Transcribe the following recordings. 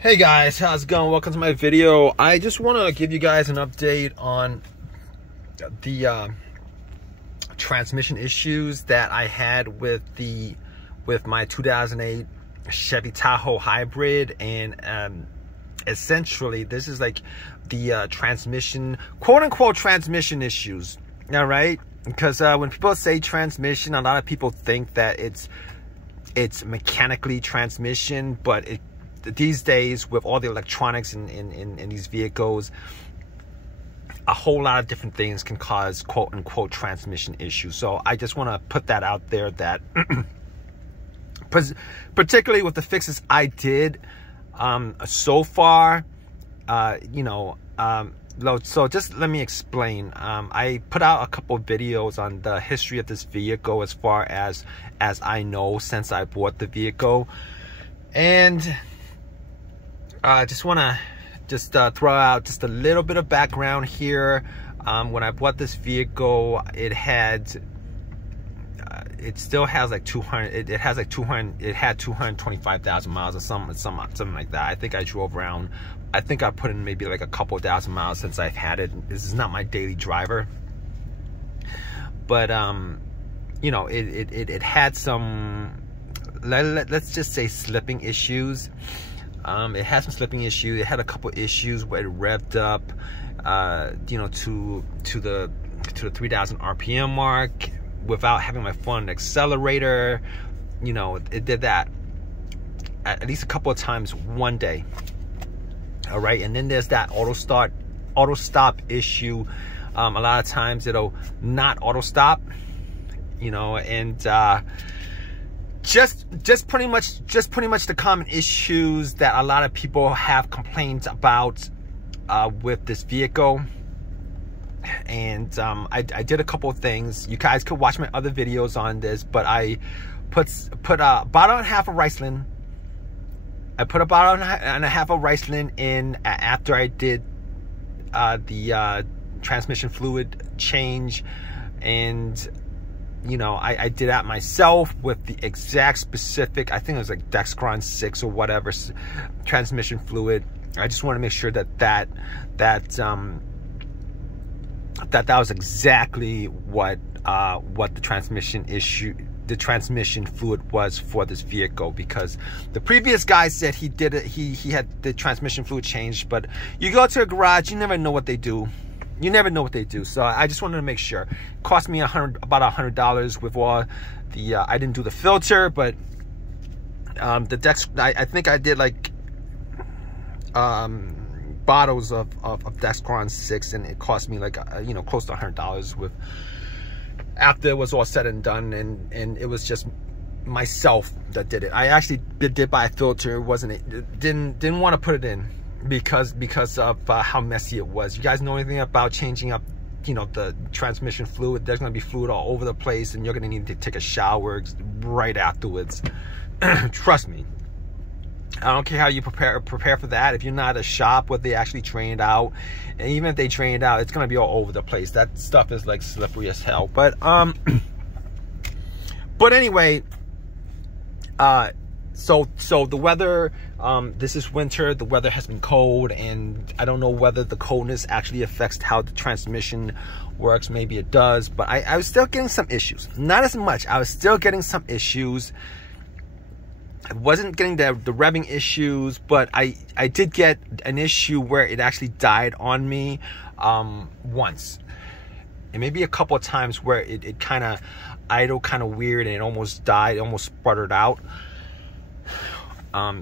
Hey guys, how's it going? Welcome to my video. I just want to give you guys an update on the transmission issues that I had with my 2008 Chevy Tahoe hybrid, and essentially this is like the transmission, quote-unquote transmission issues. All right, because when people say transmission, a lot of people think that it's mechanically transmission, but these days, with all the electronics in these vehicles, a whole lot of different things can cause quote-unquote transmission issues. So I just want to put that out there, that particularly with the fixes I did so far, so just let me explain. I put out a couple of videos on the history of this vehicle as far as I know since I bought the vehicle, and I just want to throw out just a little bit of background here. When I bought this vehicle, it still has like 200. It has like 200. It had 225,000 miles or something like that. I think I drove around. I think I put in maybe like a couple thousand miles since I've had it. This is not my daily driver, but it had some, let's just say, slipping issues. It had some slipping issues. It had a couple issues where it revved up, to the 3,000 RPM mark without having my foot on the accelerator. It did that at least a couple of times one day. All right, and then there's that auto stop issue. A lot of times it'll not auto stop, and just pretty much the common issues that a lot of people have complained about with this vehicle. And I did a couple of things. You guys could watch my other videos on this, but I put a bottle and a half of Riceland. I put a bottle and a half of Riceland in after I did the transmission fluid change, and I did that myself with the exact specific, I think it was like Dexcron 6 or whatever, transmission fluid. I just want to make sure that was exactly what the transmission fluid was for this vehicle, because the previous guy said he did it, he had the transmission fluid changed, but you go to a garage, you never know what they do. You never know what they do. So I just wanted to make sure. It cost me about $100 with all the, I didn't do the filter, but the Dex, I think I did like bottles of Dexcron 6, and it cost me like, close to $100 with, after it was all said and done, and it was just myself that did it. I actually did buy a filter. Didn't want to put it in because of how messy it was. You guys know anything about changing up the transmission fluid? There's going to be fluid all over the place, and you're going to need to take a shower right afterwards. Trust me, I don't care how you prepare for that. If you're not a shop where they actually drain it out, and even if they drain it out, it's going to be all over the place. That stuff is like slippery as hell. But anyway, so the weather, this is winter, the weather has been cold, and I don't know whether the coldness actually affects how the transmission works. Maybe it does, but I was still getting some issues. Not as much. I was still getting some issues. I wasn't getting the revving issues, but I did get an issue where it actually died on me once. And maybe a couple of times where it kind of idled kind of weird, and it almost died, almost sputtered out.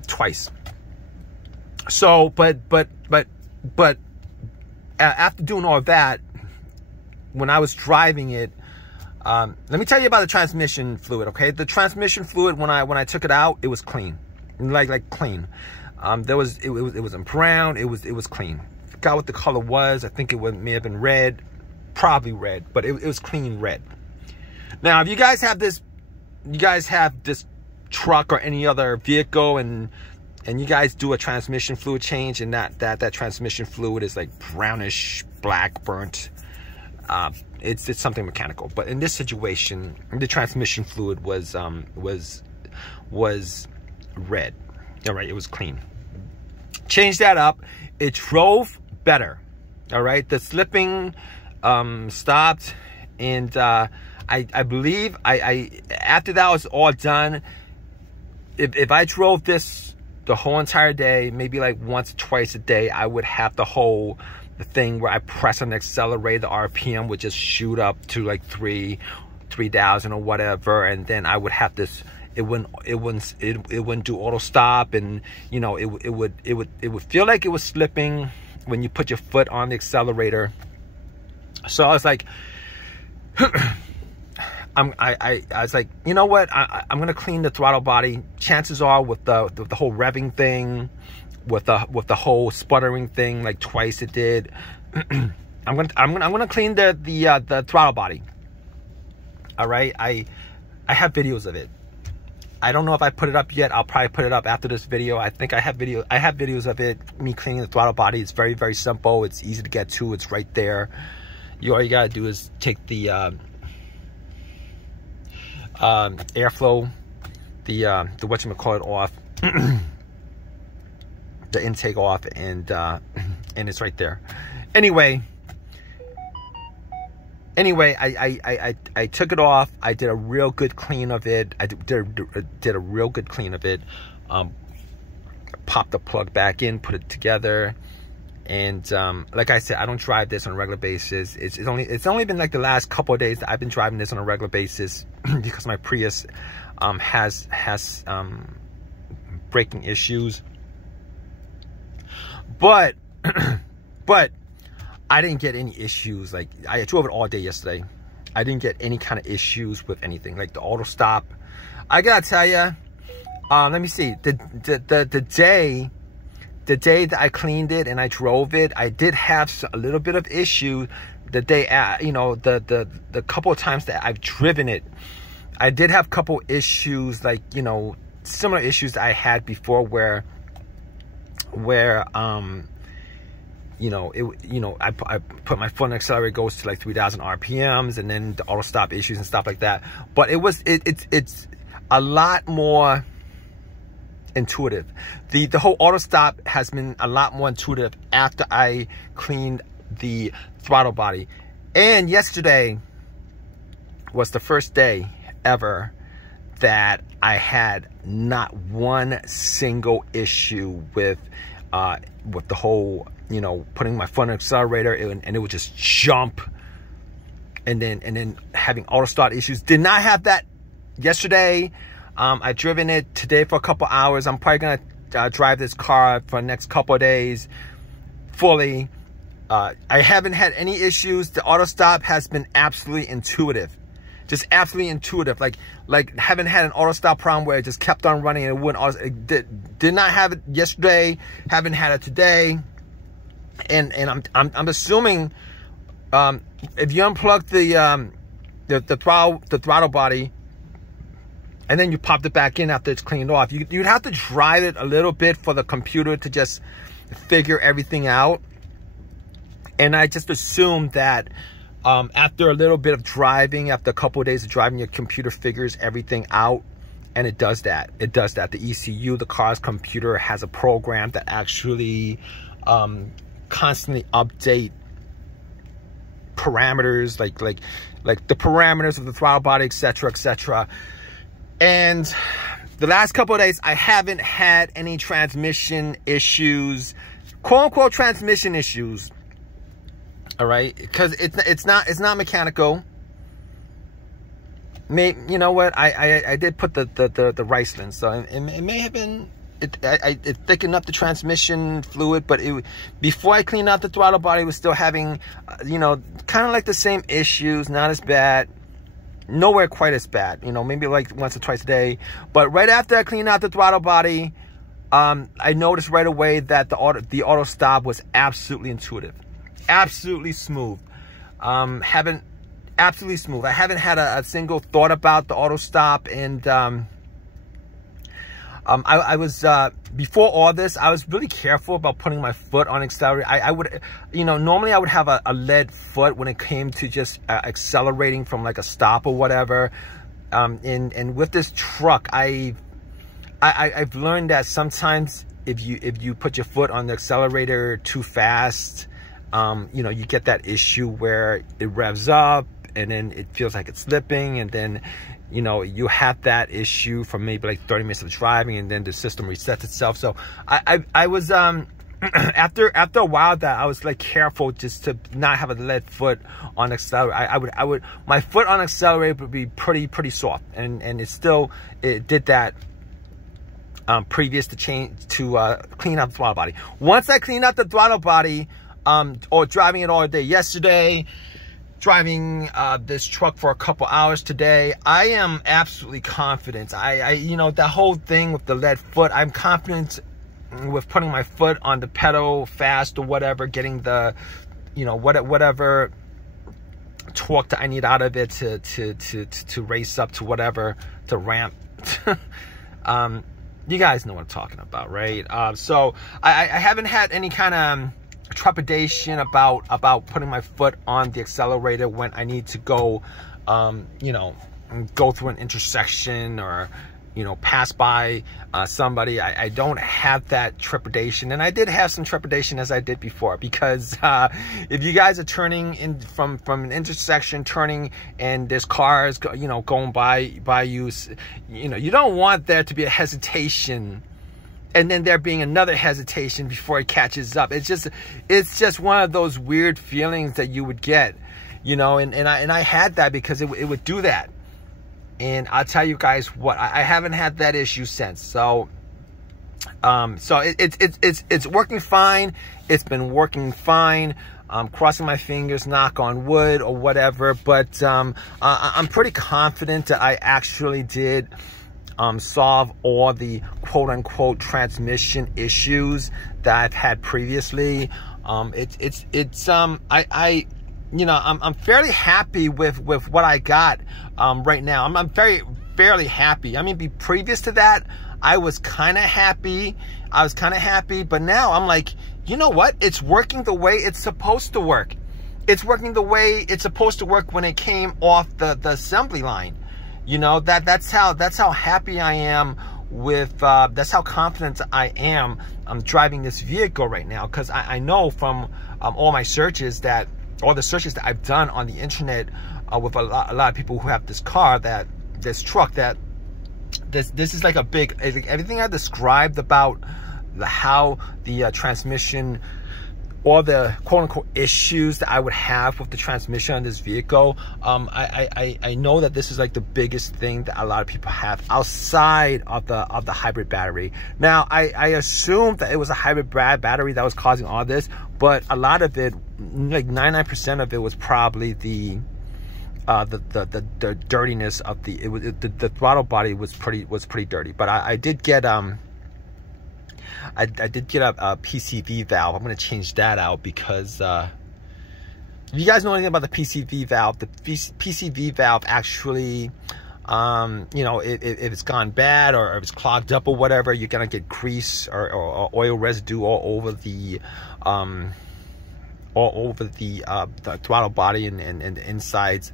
Twice. So, but after doing all that, when I was driving it, let me tell you about the transmission fluid, okay? The transmission fluid, when I took it out, it was clean, like clean. It wasn't brown. It was clean. Forgot what the color was. I think may have been red, probably red, but it was clean red. Now, if you guys have this truck or any other vehicle, and you guys do a transmission fluid change, and that transmission fluid is like brownish black burnt, it's something mechanical. But in this situation, the transmission fluid was red. All right, it was clean. Changed that up. It drove better. All right, the slipping stopped, and I believe I after that was all done, if I drove this the whole entire day, maybe like once or twice a day, I would have the thing where I press on the accelerator, the RPM would just shoot up to like 3,000 or whatever, and then I would have this. It wouldn't do auto stop, and you know, it would feel like it was slipping when you put your foot on the accelerator. So I was like, I was like, you know what? I'm gonna clean the throttle body. Chances are, with the whole revving thing, with the whole sputtering thing, like twice it did. I'm gonna clean the throttle body. All right, I have videos of it. I don't know if I put it up yet. I'll probably put it up after this video. I think I have videos of it, me cleaning the throttle body. It's very, very simple. It's easy to get to. It's right there. All you gotta do is take the airflow, the whatchamacallit off, the intake off, and it's right there. Anyway, I took it off. I did a real good clean of it. I did a real good clean of it. Popped the plug back in, put it together, and like I said, I don't drive this on a regular basis. It's only been like the last couple of days that I've been driving this on a regular basis because my Prius has braking issues. But I didn't get any issues. Like, I drove it all day yesterday. I didn't get any kind of issues with anything. Like the auto stop, I gotta tell you, let me see. The day that I cleaned it and I drove it, I did have a little bit of issue. The day, you know, the couple of times that I've driven it, I did have a couple issues, like, you know, similar issues that I had before, where you know, I put my foot on the accelerator, it goes to like 3,000 RPMs, and then the auto stop issues and stuff like that. But it's a lot more intuitive. The whole auto stop has been a lot more intuitive after I cleaned the throttle body. And yesterday was the first day ever that I had not one single issue with the whole, you know, putting my foot on the accelerator and it would just jump, and then having auto start issues. Did not have that yesterday. I've driven it today for a couple hours. I'm probably gonna drive this car for the next couple of days fully. I haven't had any issues. The auto stop has been absolutely intuitive. Just absolutely intuitive. Like haven't had an auto stop problem where it just kept on running and it wouldn't. It did not have it yesterday. Haven't had it today. And I'm assuming if you unplug the throttle body and then you popped it back in after it's cleaned off, you'd have to drive it a little bit for the computer to just figure everything out. And I just assumed that after a little bit of driving, after a couple of days of driving, your computer figures everything out, and it does that. It does that. The ECU, the car's computer, has a program that actually constantly update parameters, like the parameters of the throttle body, etc., etc. And the last couple of days, I haven't had any transmission issues, quote unquote transmission issues. All right, because it's not mechanical. You know what? I did put the Riceland, so it may have been it thickened up the transmission fluid, but before I cleaned out the throttle body, it was still having you know, kind of like the same issues. Not as bad, nowhere quite as bad. You know, maybe like once or twice a day. But right after I cleaned out the throttle body, I noticed right away that the auto stop was absolutely intuitive. Absolutely smooth. Absolutely smooth. I haven't had a single thought about the auto stop. And I was before all this, I was really careful about putting my foot on accelerator. I would, you know, normally I would have a lead foot when it came to just accelerating from like a stop or whatever. And with this truck, I've learned that sometimes if you put your foot on the accelerator too fast, you know, you get that issue where it revs up and then it feels like it's slipping, and then, you know, you have that issue for maybe like 30 minutes of driving, and then the system resets itself. So I was after a while that I was like careful just to not have a lead foot on accelerator. I would my foot on accelerator would be pretty soft, and it did that previous to clean out the throttle body. Once I cleaned out the throttle body, or driving it all day yesterday, driving this truck for a couple hours today, I am absolutely confident. You know, that whole thing with the lead foot, I'm confident with putting my foot on the pedal fast or whatever, getting the, you know, whatever torque that I need out of it to race up to whatever, to ramp. You guys know what I'm talking about, right? So I haven't had any kind of trepidation about putting my foot on the accelerator when I need to go, you know, go through an intersection or, you know, pass by somebody. I don't have that trepidation, and I did have some trepidation as I did before, because if you guys are turning in from an intersection, turning, and there's cars, you know, going by you, you know, you don't want there to be a hesitation and then there being another hesitation before it catches up. It's just one of those weird feelings that you would get, you know, and I had that because it would do that. And I'll tell you guys what, I haven't had that issue since. So it's working fine. It's been working fine. I'm crossing my fingers, knock on wood or whatever, but I'm pretty confident that I actually did solve all the quote-unquote transmission issues that I've had previously. You know, I'm fairly happy with what I got right now. I'm fairly happy. I mean, previous to that, I was kind of happy. But now I'm like, you know what? It's working the way it's supposed to work. It's working the way it's supposed to work when it came off the assembly line. You know, that's how happy I am with, that's how confident I am driving this vehicle right now. Because I know from all my searches that, all the searches that I've done on the internet with a lot of people who have this car, this truck, that this is like a big, everything I described about how the transmission, all the quote-unquote issues that I would have with the transmission on this vehicle, I know that this is like the biggest thing that a lot of people have outside of the hybrid battery. Now, I assumed that it was a hybrid battery that was causing all this, but a lot of it, like 99% of it, was probably the dirtiness of the throttle body was pretty dirty. But I did get I did get a PCV valve. I'm going to change that out because if you guys know anything about the PCV valve, the PCV valve actually, you know, if it's gone bad or if it's clogged up or whatever, you're going to get grease or oil residue all over the throttle body and the insides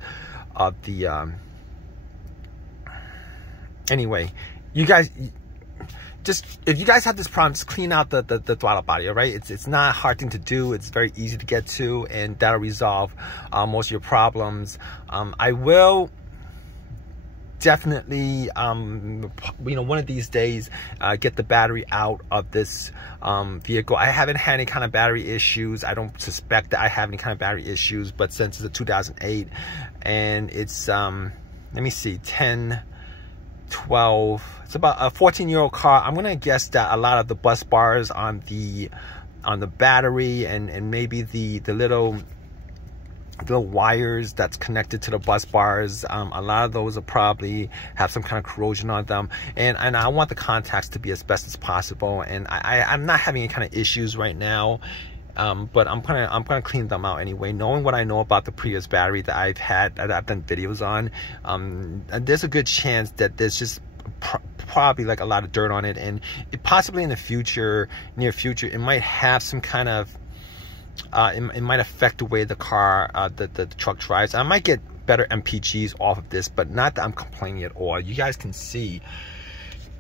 of the anyway, you guys, just, if you guys have this problem, just clean out the throttle body, all right? It's not a hard thing to do. It's very easy to get to, and that'll resolve most of your problems. I will definitely, you know, one of these days, get the battery out of this vehicle. I haven't had any kind of battery issues. I don't suspect that I have any kind of battery issues, but since it's a 2008 and it's, let me see, 10, 12, it's about a 14-year-old car, I'm gonna guess that a lot of the bus bars on the battery and maybe the little wires that's connected to the bus bars, a lot of those will probably have some kind of corrosion on them, and I want the contacts to be as best as possible, and I'm not having any kind of issues right now, but I'm gonna clean them out anyway, knowing what I know about the previous battery that I've done videos on. And there's a good chance that there's just probably like a lot of dirt on it, and possibly in the future, near future, it might have some kind of it might affect the way the car, the truck drives. I might get better MPGs off of this, but not that I'm complaining at all. You guys can see,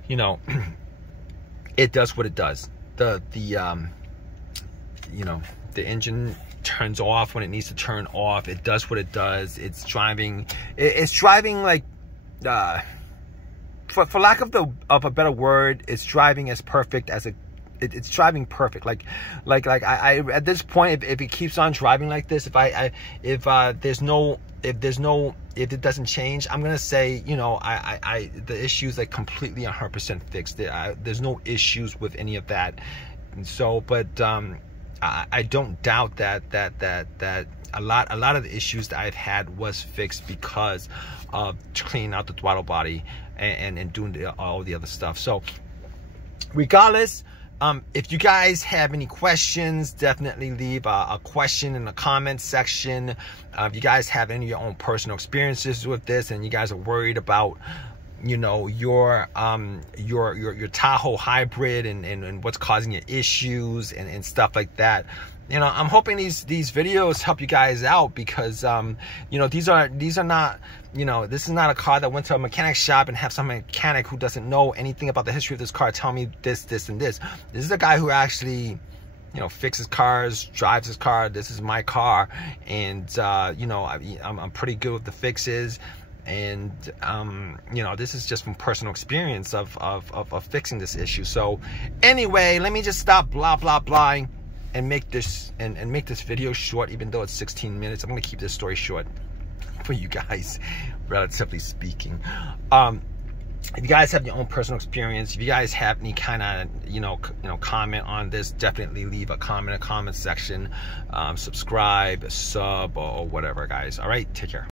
you know, it does what it does. you know, the engine turns off when it needs to turn off. It does what it does. It's driving like, for lack of a better word, it's driving as perfect as it's driving perfect. Like I at this point, if it keeps on driving like this, if it doesn't change, I'm gonna say, you know, the issue's like completely 100% fixed. There's no issues with any of that. And so, but I don't doubt that a lot of the issues that I've had was fixed because of cleaning out the throttle body and doing all the other stuff. So regardless, if you guys have any questions, definitely leave a question in the comment section. If you guys have any of your own personal experiences with this and you guys are worried about, you know, your Tahoe hybrid and what's causing your issues and stuff like that, you know, I'm hoping these videos help you guys out, because you know, these are not, you know, this is not a car that went to a mechanic shop and have some mechanic who doesn't know anything about the history of this car tell me this and this. This is a guy who actually, you know, fixes cars, drives his car. This is my car, and you know, I'm pretty good with the fixes. And you know, this is just from personal experience of fixing this issue. So anyway, let me just stop blah blahing and make this video short, even though it's 16 minutes. I'm gonna keep this story short for you guys, relatively speaking. If you guys have your own personal experience, if you guys have any kind of, you know, comment on this, definitely leave a comment in the comment section. Subscribe, sub, or whatever, guys. All right, take care.